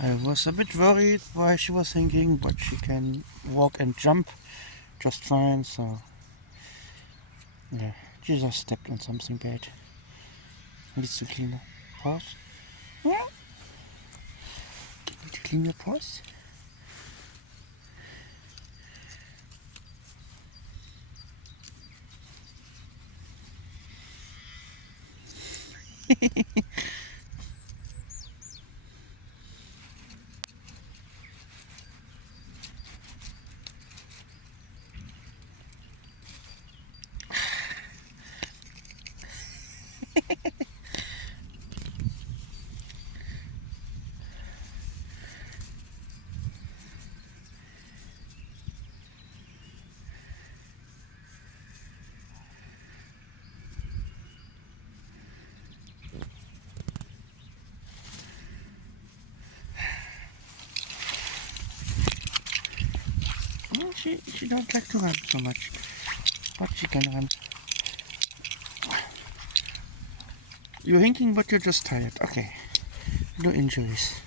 I was a bit worried why she was hanging, but she can walk and jump just fine, so yeah, she just stepped on something bad. Needs to clean her paws. Yeah. Need to clean your paws. Well, she don't like to run so much, but she can run. You're hinking, but you're just tired. Okay, no injuries.